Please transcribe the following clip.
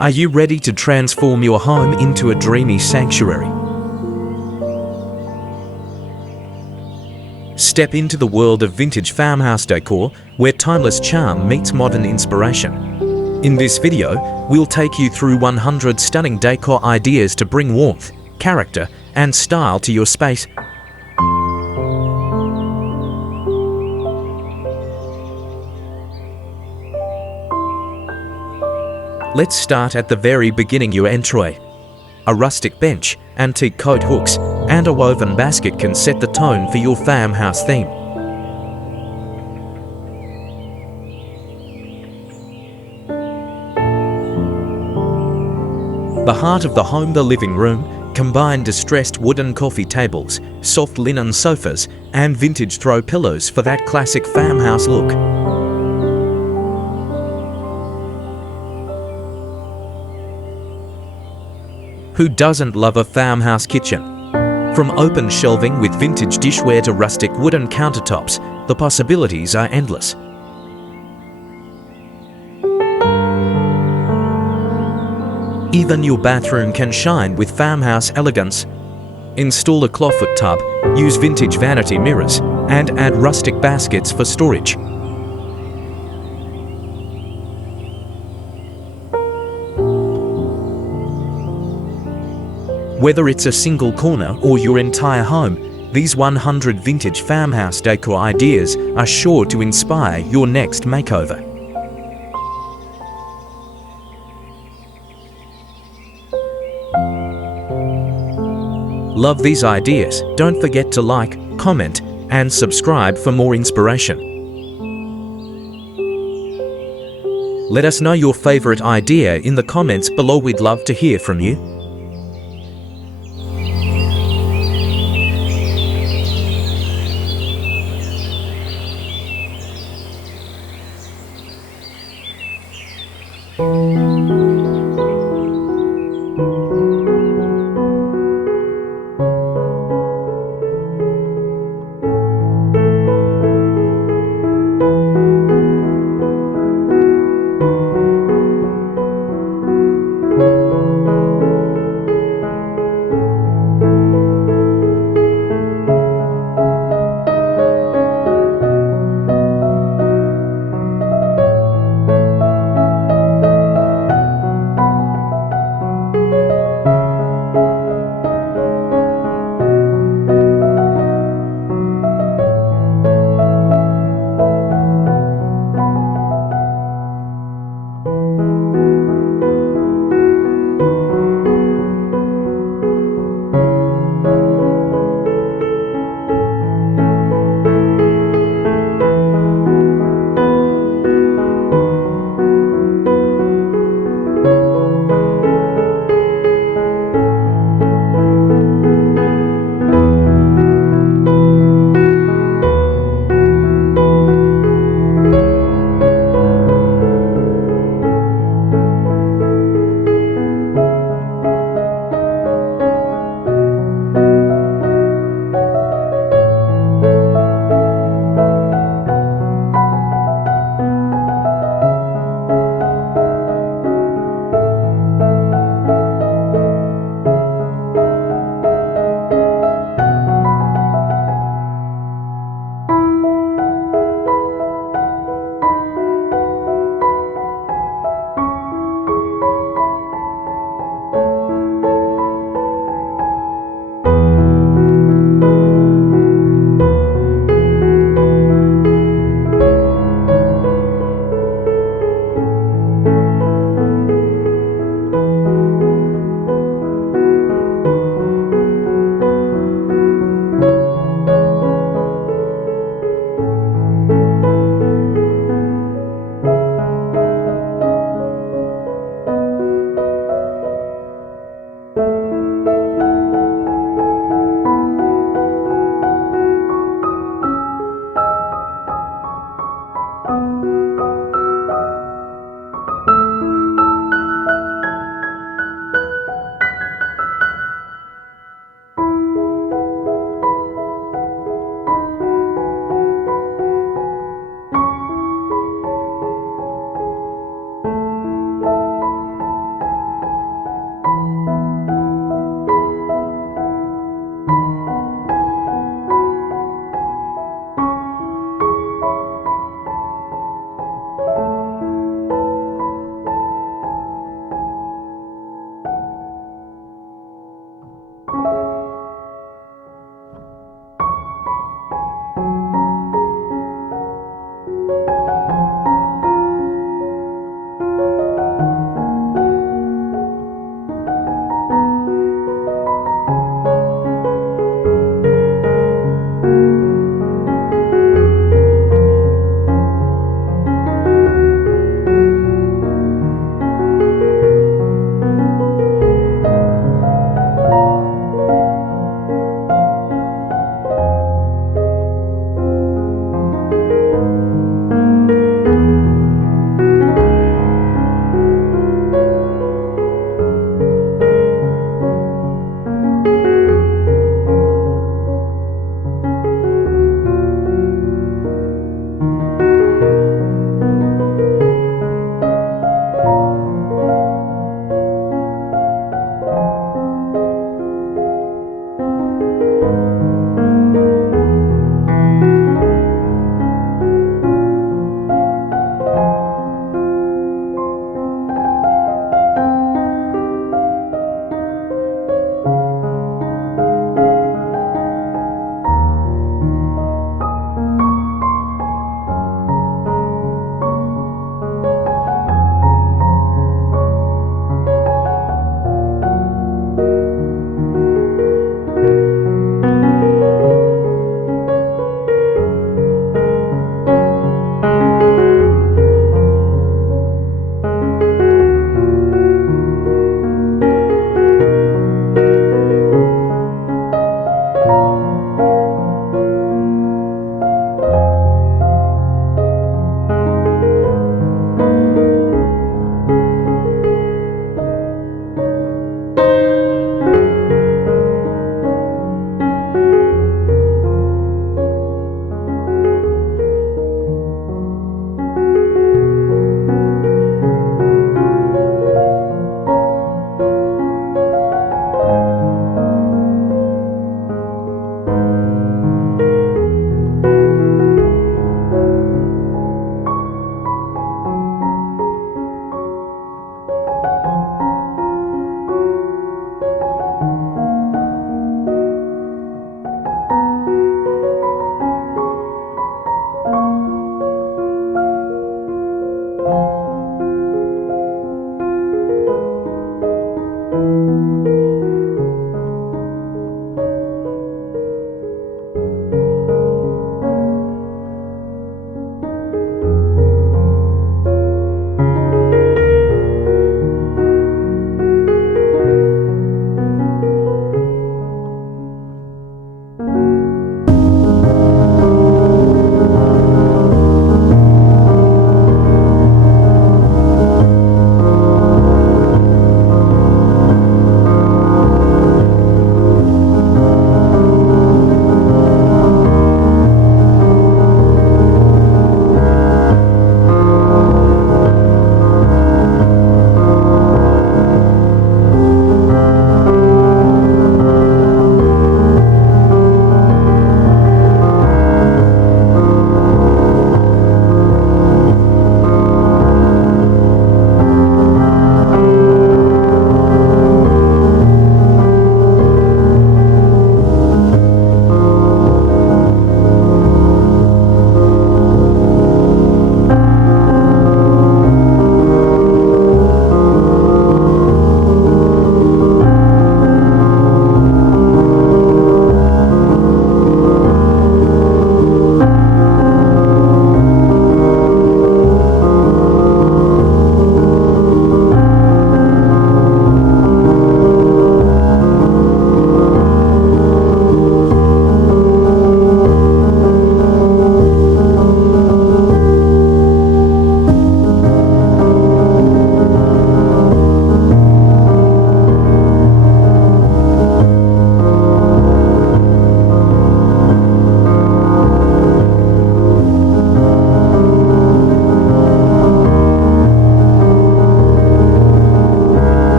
Are you ready to transform your home into a dreamy sanctuary? Step into the world of vintage farmhouse decor, where timeless charm meets modern inspiration. In this video, we'll take you through 100 stunning decor ideas to bring warmth, character, and style to your space. Let's start at the very beginning. Your entryway. A rustic bench, antique coat hooks, and a woven basket can set the tone for your farmhouse theme. The heart of the home, the living room, combine distressed wooden coffee tables, soft linen sofas, and vintage throw pillows for that classic farmhouse look. Who doesn't love a farmhouse kitchen? From open shelving with vintage dishware to rustic wooden countertops, the possibilities are endless. Even your bathroom can shine with farmhouse elegance. Install a clawfoot tub, use vintage vanity mirrors, and add rustic baskets for storage. Whether it's a single corner or your entire home, these 100 vintage farmhouse decor ideas are sure to inspire your next makeover. Love these ideas? Don't forget to like, comment, and subscribe for more inspiration. Let us know your favorite idea in the comments below. We'd love to hear from you.